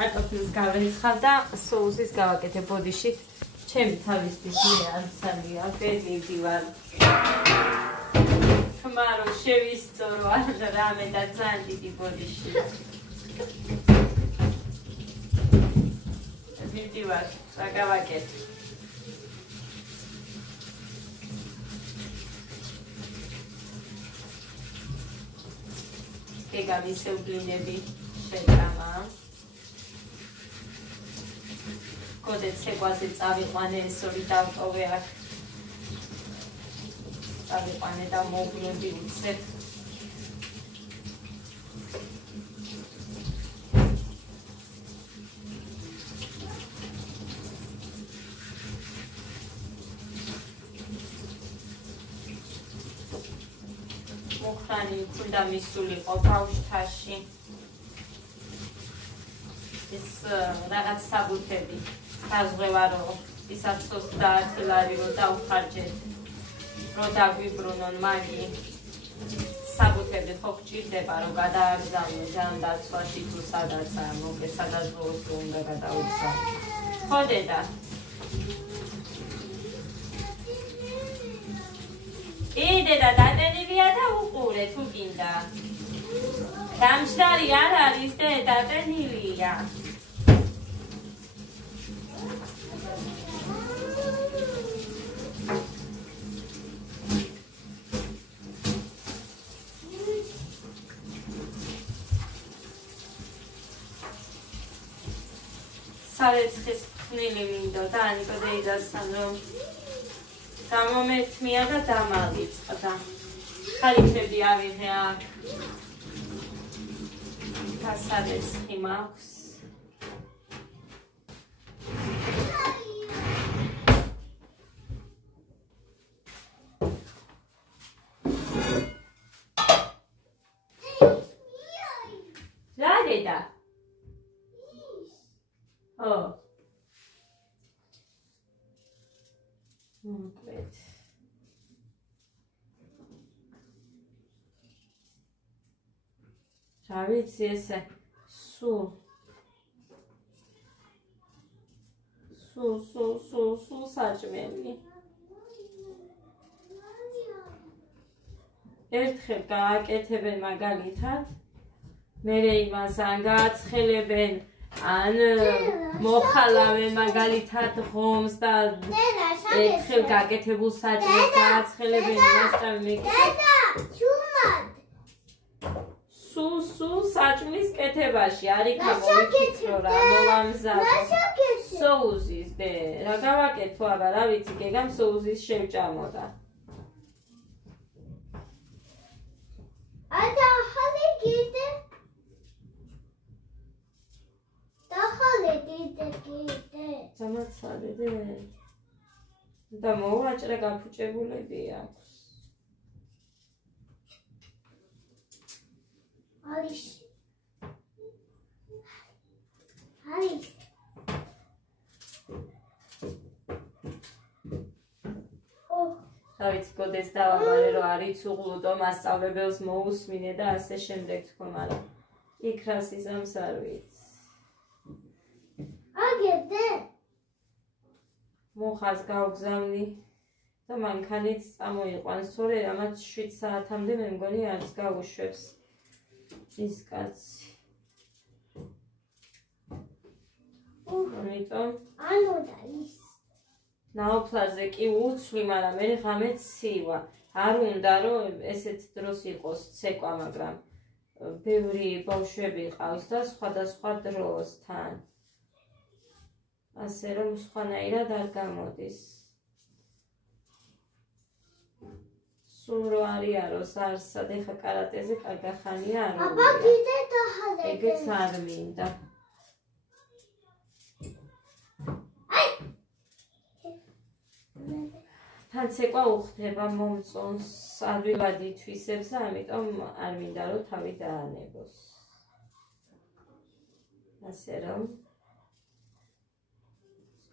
კარტოფილს გავენცხავ და соუსის გავაკეთებ ბოდიში. ჩემი თავისთვის მე არ ძალიან გეძიდი ვარ. ხმარო შევისწორო არ რამე და ძალიან დიდი ბოდიში. მიდი ვარ, რა გავაკეთე. გეგამის უბლინები შეკამა. კოდეთ ცეკვაზე წავიყვანე ეს ორი დავტოვე აქ. წავიყვანე და მოვგლები უცებ. მოხრანი უნდა მისულიყო ბავშვთაში. ეს რაღაც საბუთები საზღვევარო ისაც 30 ლარი რო დავხარჯეთ რო დაგვიბრუნონ მაგი საბუთები ხო გჭირდება რომ გადააგზავნო ჯანდაცვაში თუ სადაცა მოგე სადაზღვეოს რო უნდა გადავიღო ხო დედა დედა დატენილია და უყურე თუ გინდა დამშრალი არ არის დედა დატენილია სარეცხის ხნილი მინდოდა ანიკო დეიდასთან რომ გამომეთმია და დამალიწყდა ხალიფები ავიღე აქ და სარეცხი მაქვს რა დედა Oh. Great. რა ვიცი ესე სულ საჭმელი ერთხელ გააკეთებენ მაგალითად მერე იმას ან გააცხელებენ ან მოხალავენ მაგალითად ღომს და ერთხელ გაკეთებულ საჭმელს გააცხელებენ მასწავლე დედა ჩუმად სულ საჭმლის კეთებაში არიქა მოვიფიქრო რა მოვამზადო соусის დე რა გავაკეთო აბა რა ვიცი გეგამ соусის შევჭამოდა ადა ხალე გიდე სამაცალე და მოვაჭრე გაფუჭებულები აქვს არის რა ვიცი კოდეს დავაბარე რომ არის უღლუტო მასწავლებელს მოусმინე და ასე შემდეგ თქო მაგრამ იქრას ისამს არ ვიცი აგებდე მოხას გავგზავნი და მანქანით წამოიყვანს თორე რამაც 7 საათამდე მე მგონი არც გაუშვებს ის კაცი ამიტომ ანუ და ის ნაოფლაზე კი უცვლი მაგრამ მე ღამე ცივა არ უნდა რომ ესეთ დროს იყოს ცეკვა მაგრამ ბევრი ბავშვები ყავს და სხვადასხვა დროსთან ასე რომ სხვანაირად არ გამოდის. სულ რო არიაროს არსად ეხა კარატეზე კარგახანია არ აბა კიდე დახალე ეგეც არ მინდა. თან ცეკვა უხდება მომწონს ადვილად ითვისებს და ამიტომ არ მინდა რომ თავი დაანებოს. ასე რომ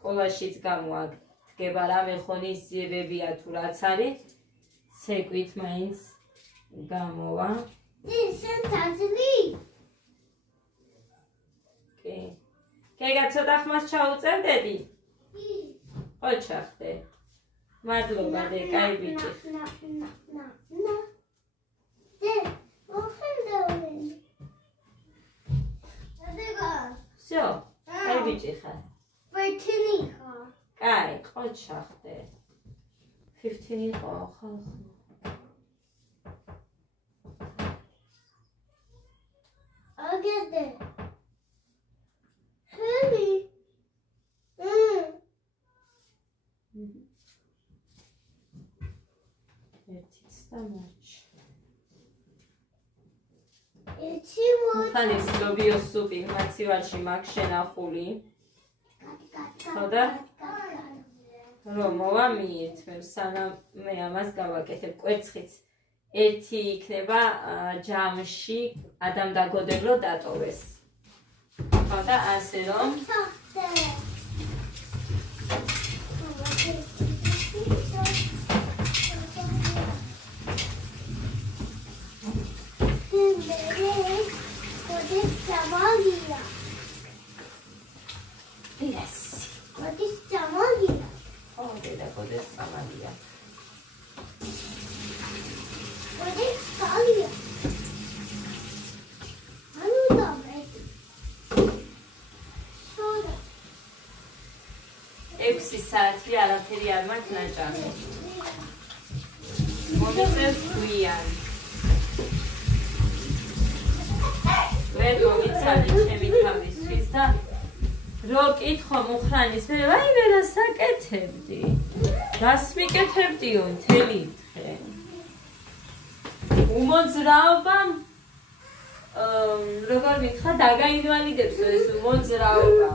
სკოლაშიც გამოაგდება რამე ღონისძიებებია თუ რაც არის ცეკვით მაინც გამოვა ისენ თაზლი კი გეგა ცოტა ხმას ჩაუწერდები? ხო ჩახდე. მადლობა დე, კაი ბიჭი. Всё, კაი ბიჭი ხარ. 15 ხარ. კაი, ხო ჩახდე. 15 იყო ხო. აგედე. ხელი. ერთიც და მარჩ. ერთი მოდი. ხანის ლობიოს სუპი მაცივარში მაგ შენახული. ხოდა? რომ მოვა მიირთმევ, სანამ მე ამას გავაკეთებ. კვერცხიც ერთი იქნება ჯამში ადამიანდაგოდებლო დატოვეს. ხოდა ასე რომ გოდეს სამალია. ექვსი საათი არაფერი არ მაქვს ნაჭამი. მომიწევს გვიან. ვერ მომიცალი ჩემი თავისთვის და რო კითხო მუხრანის მე ვაიმე რა საკეთებდი? რას მიკეთებდიო მთელი დღე? უმოძრაობამ როგორ მითხრა დაგაინვალიდებს ეს უმოძრაობა.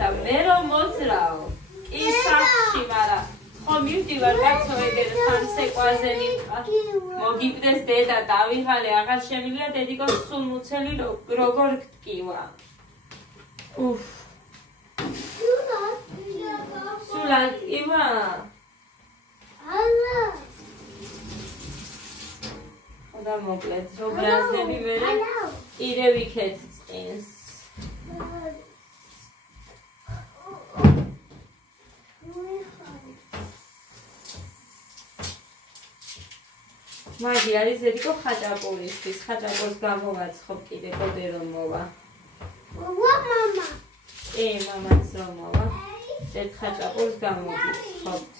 და მე რომ მოძრაო კი სახში, მაგრამ ხო მივდივარ კაცო ეგერ ხანსეკვაზე მოგიბდეს დედა დავიღალე აღარ შემიძლია დედიკოს სულ მუცელი როგორ გტკივა. უფ სულად ივა ალა ხოდა მოკლედ რო ბრაზდები მერე ირევიქეთ წინს. მაგი არის ზედიკო ხაჭაპურისთვის, ხაჭაპურს გამოვაცხობ კიდე კოდე რომ მოვა. მამა. მამაც რომ მოვა. ერთ ხაჭაპურს გამოვიცხობთ.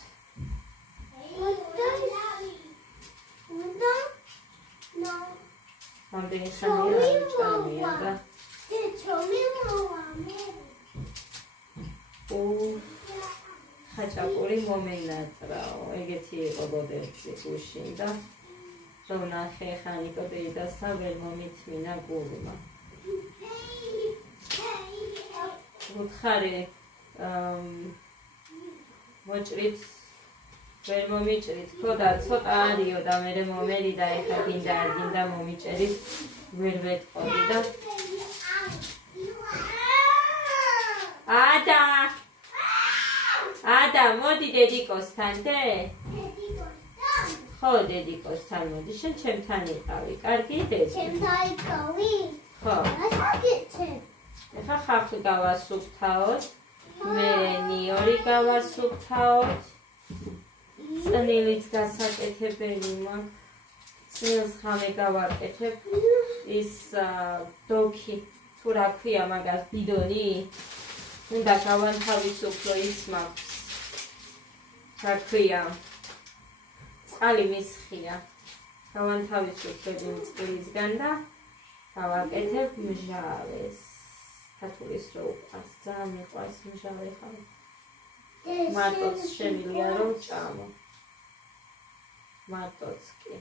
რამდენი სამია არჩამია და ხაჭაპური მომენატრაო. ეგეთი იყო ბოდერცი გუშინ და რომ ნახე ხანიკო დედასთან ვერ მომითმინა გულმა. უთხარი მოჭრით ვერ მომიჭრით ხო და ცოტა არიო და მე მომერი და ეხა გინდა არ გინდა მომიჭერით ვერ ვეთყოდი და ადა მოდი დედიკოსთან დე ხო დედიკოსთან მოდი შენ ჩემთან იყავი კარგი დედი ჩემთან იყავი ხო ასაკეთებ ეხა ხალხი გავასუფთავოთ მე ნიორი გავასუფთავოთ წნილიც გასაკეთებელი მაქვს წნილს ხამე გავაკეთებ ის დოქი თუ რა ქვია მაგას ბიდონი უნდა გავანთავისუფლო ის მაქვს რა ქვია წყალი მისხია გავანთავისუფლებ იმ წყლისგან და გავაკეთებ მჟავეს თათულის რო უყვარს ძალიან მიყვარს მჟავე ხარ მარტოც შემილია რომ ჭამო მარტოც კი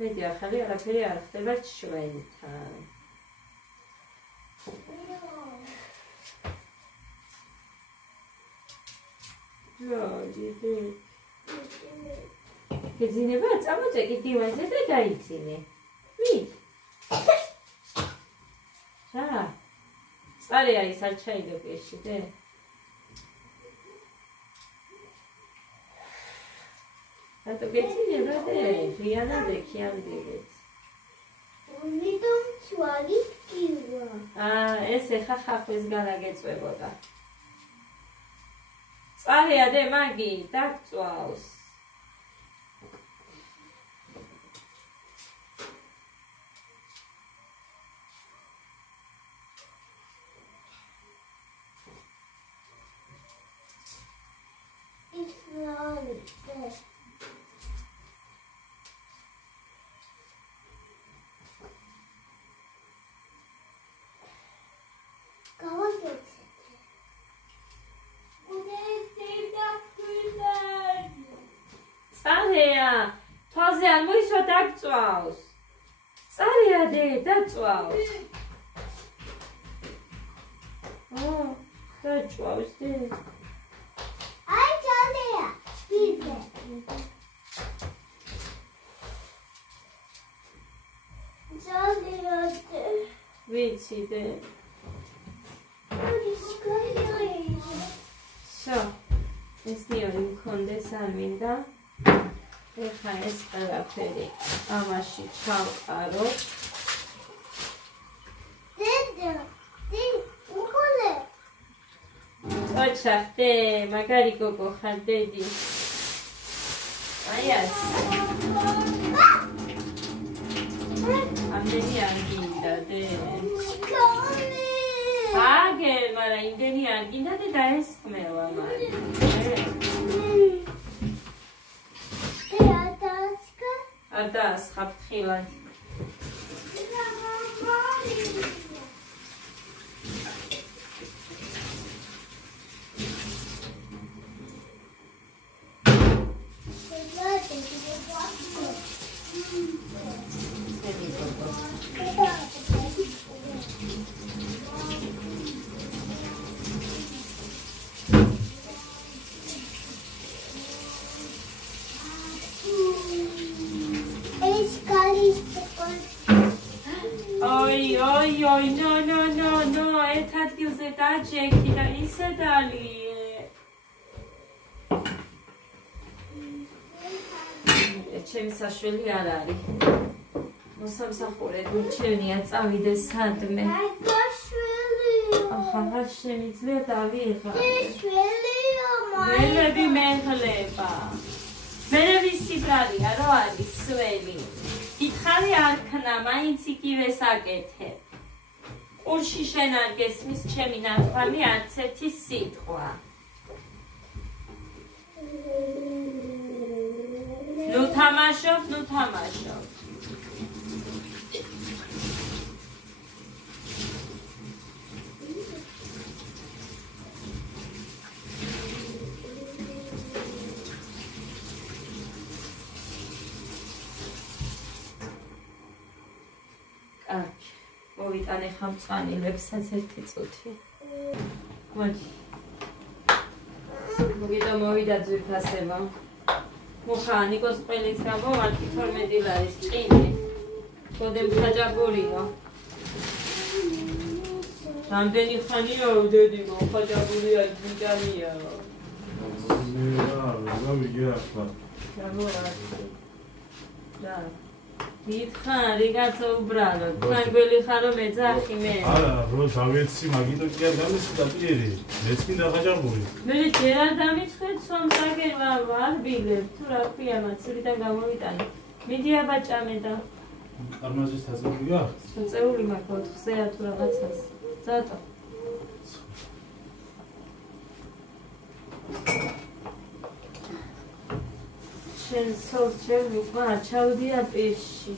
მედი ახალი არაფერი არ ხდება ჩვენთან გეძინება წამოწეკი დივანზე და დაიცინე მით რა წარე არის არ ჩაიგებ ეში დე რატო გეცინებ რა დე რიანა დექიანდებით ვიდომ ცვალი კივა ეს ეხა ხახვის განაგეწვებოდა წარეა დე მაგი დაგწვავს წარეა თვალზე არ მოისვა დაგწვავს წარეა დე დაწვავს დაჭვავს დე აი ჩალია ვიდე ჩალია ვიცი დე შო ეს ნიორი მქონდეს არ მინდა ეხა ეს ყველაფერი ამაში ჩავყაროთ დედა უკოლე ოჩა დე მაგარი გოგო ხარ დედი აი ეს ამდენი არ გინდა დე აგე მაგრამ იმდენი არ გინდა და დაესხმევა არ დაასხა ფრთხილად ой, no, ერთ ადგილზე დაჯექი და ისე დალიე. ჩემი საშველი არ არის. მოსამსახურე გურჩენია წავიდე სადმე. აი გაშველი. ახლა შემიძლია დავიღალე. შველია ველები მეხლება. მე ვიცი ბრალია რო არის სველი. ითხარი არ ქნა, მაინც იგივე საკეთე. ყურში შენ არ გესმის ჩემი ნათქვამი არც ერთი სიტყვა. ნუ თამაშობ. მოვიტანე ხამწვანილებსაც ერთი წუთი. მოდი. მოგიდა მოვიდა ძვირფასება. მოხა ნიკოს ყველის გამო მარტი 12 ლარის წინი. გოდემ ხაჯაბურიო. რამდენი ხანია უდედიო ხაჯაბურია ჯუჯანია. რა ვიგია ახლა. და მითხარ რიგაცა უბრალო თქვენ გველი ხარო მეძახი მე არა რო დავეცი მაგიტო კი არ გამისულა პირი მეც კი დახაჯაბური მე ჯერ არ დამიცხეთ სომსაგერვა არ ბილებ თუ რა ქვია მაცრიდან გამოვიტანე მიდი აბაჭამე და წარმაზის თაზები გაქვს წეული მაქვს 4-ზე თუ რაღაცას ზატო შენ სოლჩელი უკვე ჩავდია პირში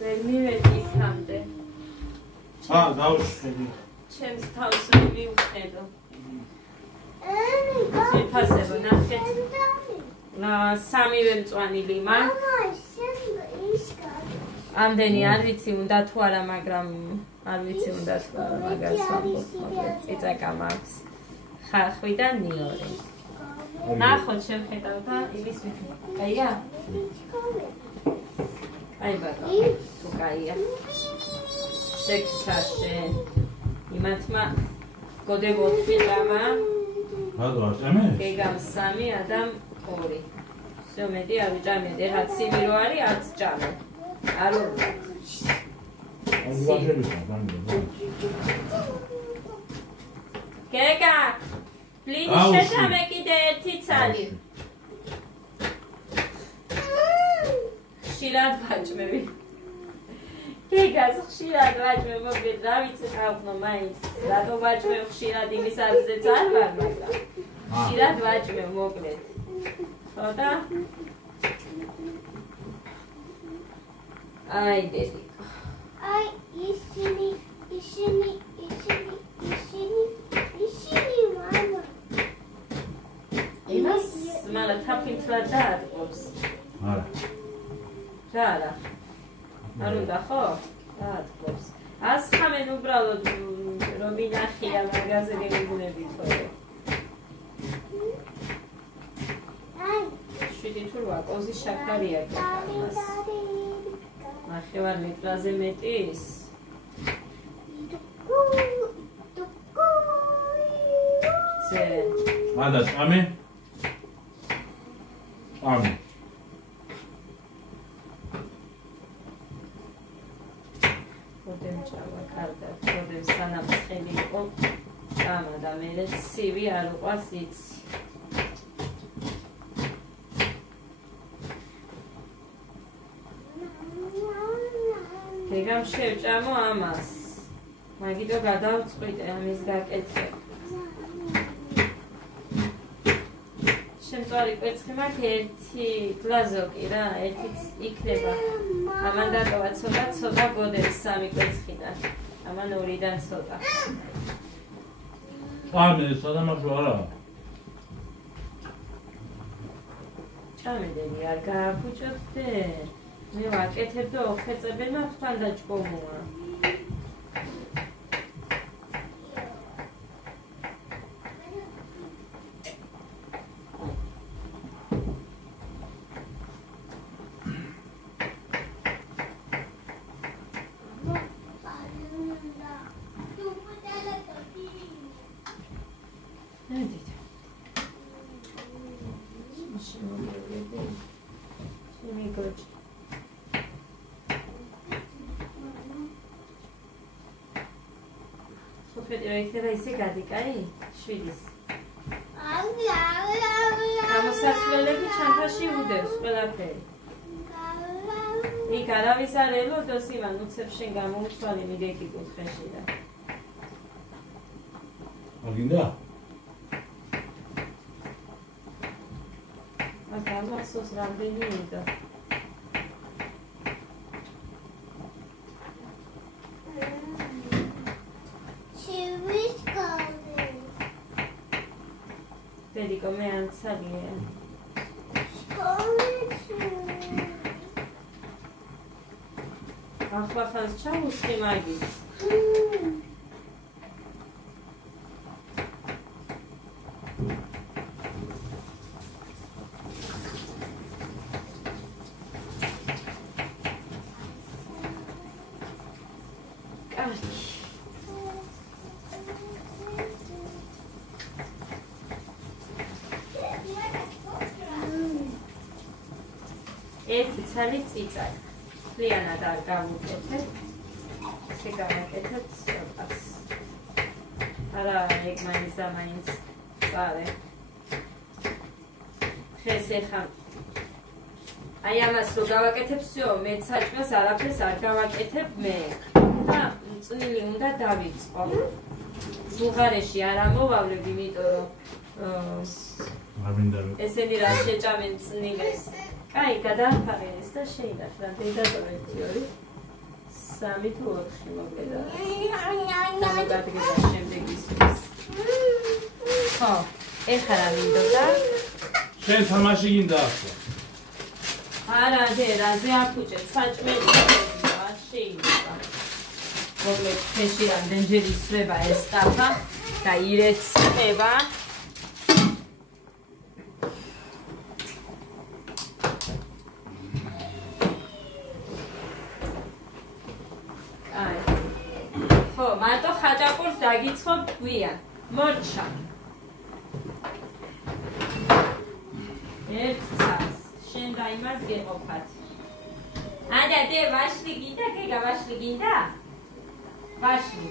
ვერ მივეკითხამდე დავშვები ჩემს თავს მივხედო ძვირფასებო ნახეთ სამივე მწვანილი მაქვს ამდენი არ ვიცი უნდა თუ არა მაგრამ არ ვიცი უნდა თუ არა მაგას ვამბობ წიწაკა მაქვს ხახვი და ნიორი ნახოთ შემხედავ და იმის ვიქნე. კაია? კაი ბატონო, თუ კაია. შექჩაშე. იმ მათმა გოდებ 4 გრამა. რატო არ ჭამე? გეგამ 3, ადამ 2. всё მეტი არ ვიჭამე, ეხლა ცივი რო არის, არც ჭამე. არ უნდა. აი ვაშებისა, დამიდო. გეგა, პლინი შეჭამე კიდე 1 ცალი. ხშირად ვაჭმევი. გეგას ხშირად ვაჭმევ, მოკლედ რა ვიცი ხავხნო მაინც. რატო ვაჭმევ ხშირად იმის აზრზეც არ ვარ, მაგრამ ხშირად ვაჭმევ, მოკლედ. ხო და? აი დედი. აი ისინი მამა. იმას მალე თაფლით დაატყობს. არა. რა არა? არ უნდა ხო? დაატყობს. ასხამენ უბრალოდ რომ ინახია მაგაზე გეგმები თორე. აი შვიდი თუ რვა კოზი შაქარია გეკარნას. ნახევარ ლიტრაზე მეტი ის. ზე. ადა ჭამე? ჭამე. ხოდემ ჭამა კარგად, ხოდემ სანამ ცხელი იყო. ჭამა და მერე ცივი არ უყვას იცი. გეგამ შევჭამო ამას. მაგიტო გადავწყვიტე ამის გაკეთება. შემწვარი კვერცხი მაქვს 1 გლაზოკი რა, 1 იქნება. ამან დატოვა ცოტა გოდებს 3 კვერცხიდან. ამან 2-დან ცოტა. ჭამე, სადამაშო არა. ჭამედები არ გააფუჭოთდე. მე ვაკეთებ და ოხეწებელმა თქვან დაჭკომოა. ნედით. შემოგივლები. ჩემი გოჭი. სოფელი რა იქნება ისე გადიკაი? 7-ის. გამოსასვლელები ჩანთაში უდევს ყველაფერი. იქ არავის არ ელოდოს ივან, უცებ შენ გამოუცვალე მიდექი კუთხეში და. აგინდა? აქ ამასოს რამდენი უნდა. დედიკო მე ანცალია. ახლა ჩავუსხი მაგის. კარგი. ერთი ცალი წიწაკ. ლიანად არ გავუკეთებ. ესე გავაკეთებ ცოტას. არა, ეგ მაინც წარე. დღეს ეხა აი ამას რო გავაკეთებ, всё, მე საჭმელს არაფერს არ გავაკეთებ მე. და წნილი უნდა დავიწყო. ბუღარეში არ ამოვავლებ, იმიტომ რომ არ მინდა ესენი რა შეჭამენ წნილს. კაი, გადააფარეს და შეინახ რა დედატორი 2 3 თუ 4 მოგედა. გამოგადგება შემდეგ ისმის. ხო, ეხლა რა მინდოდა? შენ თამაში გინდა ახლა. არა, რაზე აფუჭებ, საჭმელი არ შეიძლება. მოკლედ, ფეში რამდენჯერ ისრება ეს ტაფა და ირეცხება. მარტო ხაჭაპურს გაგიცხობ გვიან. მორჩა. ერთ წას. შენ და იმას გეყოფათ. ანდა დე ვაშლი გინდა? გეგა ვაშლი გინდა? ვაშლი.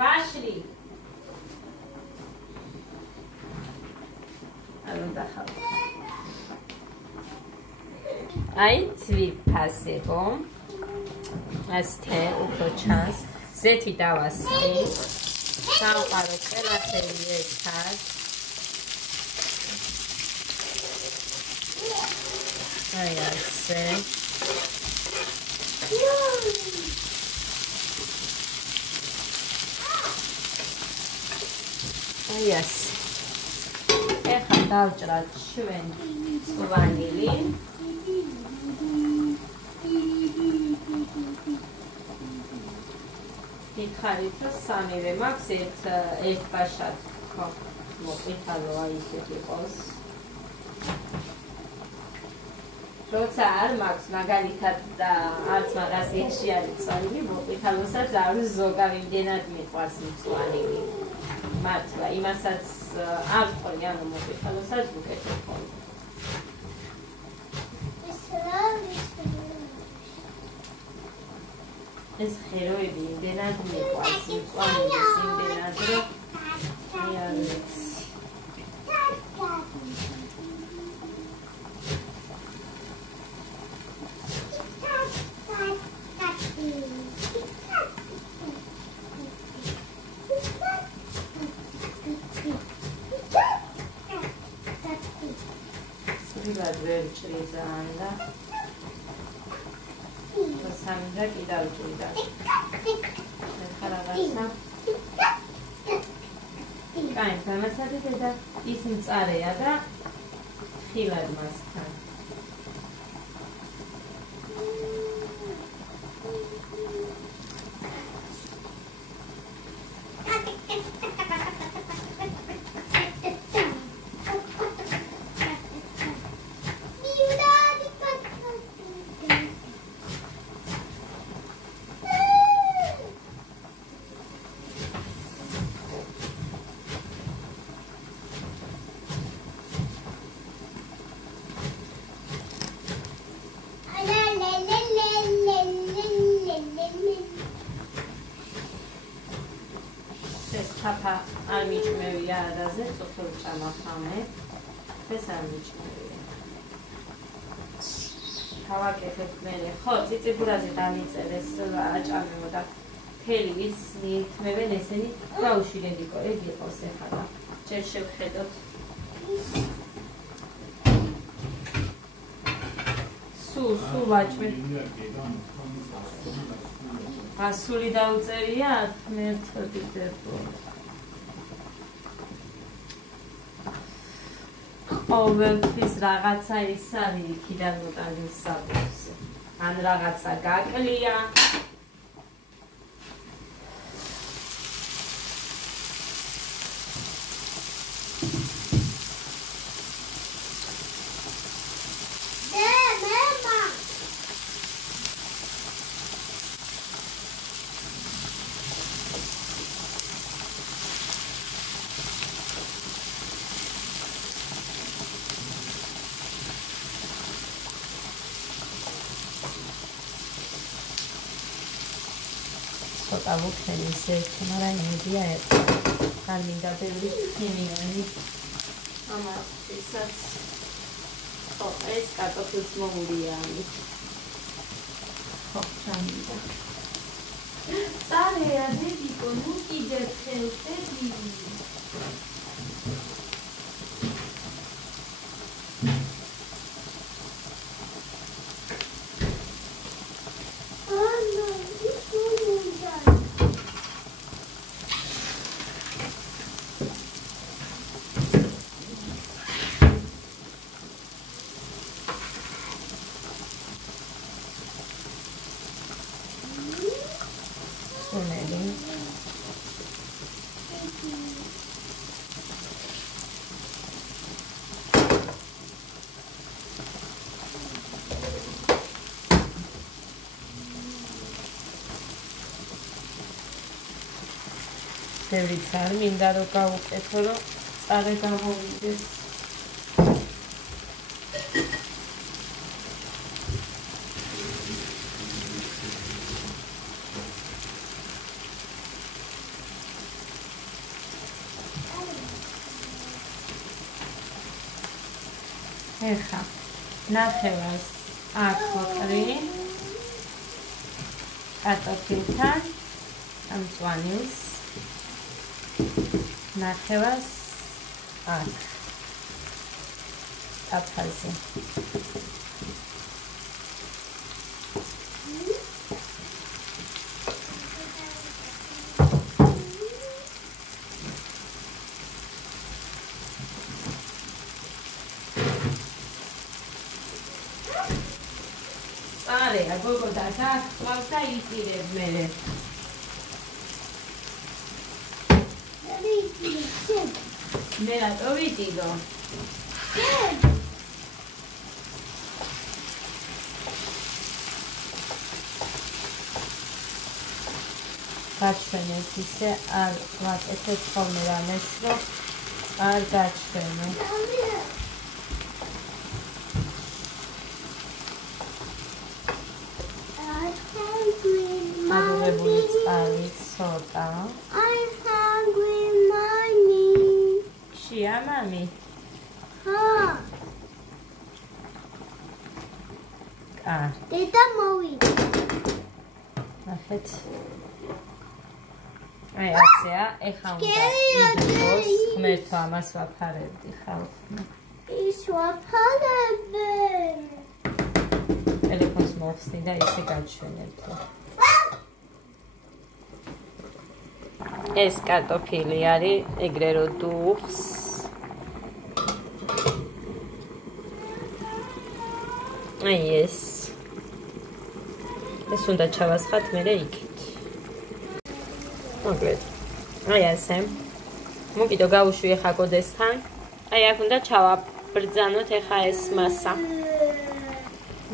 ვაშლი. ალონდა ხალ. აი ცვიფასებო. ასთე უფრო ჩანს. ზეთი დავასხი. სამყარო ყველაფერი ერთად. აი ასე. აი ასე. ეხლა დავჭრათ ჩვენ ვანილი. მითხარით რომ სამივე მაქვს ერთ ბაშად ხო მოყვითალო აი ისეთ იყოს. როცა არ მაქვს მაგალითად და არც მაგაზიაში არის წვანილი მოყვითალოსაც არ ზოგავი იმდენად მიყვარს მწვანილი. მართლა იმასაც არ ვყოლი ანუ მოყვითალოსაც ვუკეთებ ხოლმე. ეს ხეროები იმდენად მიყვარს მწვანილის იმდენად რომ აი არ ვიცი. სრულად ვერ ჭრი ძალიან და სამდა კიდევ ჭრიდა. ეხლა რაღაცა. კაი, გამასადეთ და ის მწარეა და ხილად მასთან. Papa, არ მიჭმევია არაზე, წოთოლ ჭამახამე. ეს არ მიჭმევია. გავაკეთებ მე. ხო, ციციბურაზე დამიწერეს აჭამეო და მთელი ის მიეთმევენ ესენი გაუშვირენდიკო ეგ იყოს ეხლა და ჯერ შევხედოთ. სულ ვაჭმევ. ასული დაუწერია მერცხლი დებო. ყოველთვის რაღაცა ის არის იქიდან მოტანის საბუთზე. ან რაღაცა გაკლია. ცოტა ვუქნები ისე ერთი, მაგრამ იმედია ერთი. არ მინდა ბევრი ქიმიანი. ამასაც ხო, ეს კარტოფილს მოურია ამით. ხო, ჩამიდა. წარეა დედიკო, ნუ კიდევ ხელწები. ბევრიც არ მინდა რომ გავუკეთო, რომ წარე გამოვიდეს. ეხა ნახევარს აქ ვაკრი კარტოფილთან ამ წვანილს ნახევარს აქ აფაზე არეა გოგო და გახლავს და იწირებ მე. მე რატო ვიწიდო? გაჩვენეთ ისე არ ვაკეთებ ხოლმე რამეს, რომ არ გაჩვენე. Adorable წყალი ცოტა. I'm hungry, mommy. შია მამი? ხო. დედა მოვიდა. ნახეთ. აი ასეა, ეხა უნდა იდოს, ღმერთო ამას ვაფარებდი ხალხმა. ის ვაფარებდი. ტელეფონს მოხსნი და ისე გაჩვენებდი. ეს კარტოფილი არის ეგრე რო დუხს. აი ეს უნდა ჩავასხათ მერე იქით. მოკლედ. აი ასე. მოკიდო გავუშვი ახლა კოდესთან. აი აქ უნდა ჩავაბრძანოთ ახლა ეს მასა.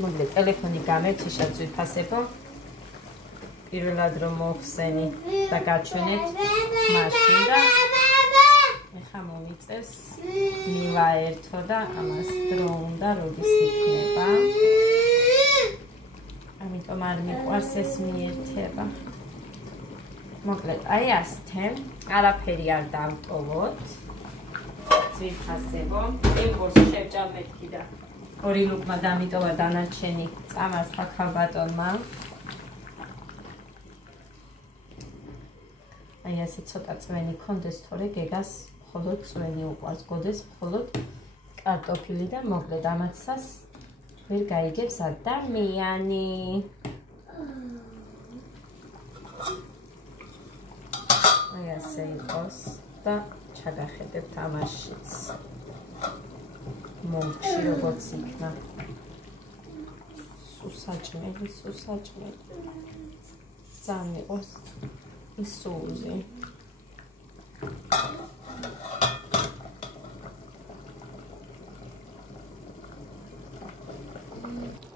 მოკლედ ტელეფონი გამეციშა ძვირფასებო. პირველად რომ მოხსენი და გაჩვენეთ მაშინ და ეხა მომიწევს მივა ერთო და ამას დრო უნდა როდის იქნება. ამიტომ არ მიყვარს ეს მიერთება. მოკლედ აი ასთე არაფერი არ დავტოვოთ. ძვირფასებო იმპულს შევჭამ მეთქი და ორი ლუკმა დამიტოვა დანარჩენი წამას ხალბატონმა. აი ასე ცოტა წვენი კონდეს, თორე გეგას მხოლოდ წვენი უყვარს, გოდეს მხოლოდ კარტოფილი და მოკლედ ამაცას ვერ გაიგებს ადამიანი. აი ასე იყოს და ჩაგახედებთ ამაშიც. მოვჭი როგორც იქნა. სუსაჭმელი. ძალიან იყოს. Soße.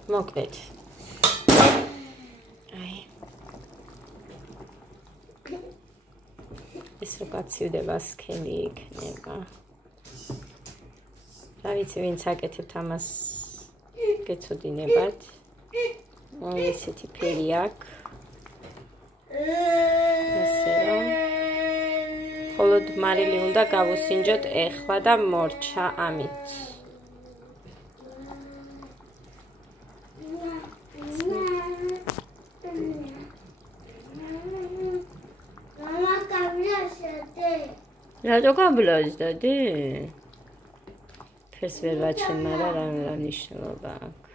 მოკლედ. აი. ეს რო გაცივდება სქელი იქნება. რა ვიცი, ვინც აკეთებთ ამას გეცოდინებათ. ესეთი ფერი აქვს. მხოლოდ მარილი უნდა გავუსინჯოთ ეხლა და მორჩა ამით. მამა გაბრაზდე. რატო გაბრაზდე? ფერს ვერ ვაჩვენ, მაგრამ რა მნიშვნელობა აქვს?